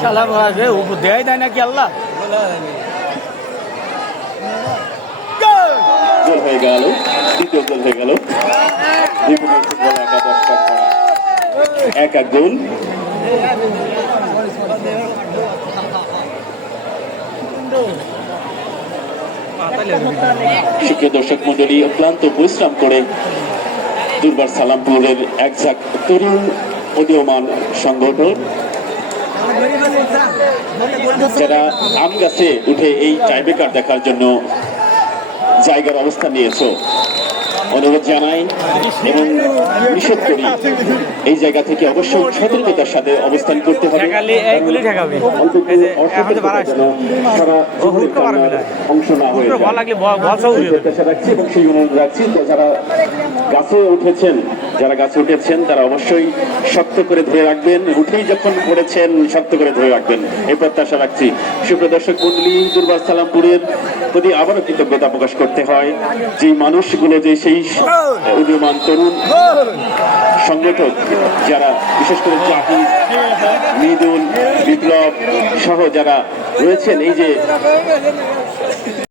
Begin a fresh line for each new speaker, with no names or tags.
শালা ও দেয় দেয় নাকি আল্লাহ?
হয়ে এক এক দর্শক মন্ডলী, অক্লান্ত পরিশ্রম করে দুর্বার সালামপুরের একঝাক তরুণ উদীয়মান সংগঠন যারা আম গাছে উঠে এই টাইব্রেকার দেখার জন্য জায়গার অবস্থান নিয়েছো অনুরোধ জানাই এবং নিষেধ করি এই জায়গা থেকে অবশ্যই সতর্কতার সাথে অবস্থান করতে হবে। অংশ না হয়ে এবং সেই অনুরোধ রাখছি যারা গাছে উঠেছেন যারা গাছে উঠেছেন, তারা অবশ্যই শক্ত করে ধরে রাখবেন। উঠেই যখন পড়েছেন, শক্ত করে ধরে রাখবেন। এই প্রত্যাশা রাখছি। সুপ্রিয় দর্শক মন্ডলী দুর্বার সালামপুরের প্রতি আবারও কৃতজ্ঞতা প্রকাশ করতে হয়। যে মানুষগুলো, যে সেই উদীয়মান তরুণ সংগঠক, যারা বিশেষ করে জাহিদ মৃদুল, বিপ্লব সহ যারা রয়েছেন, এই যে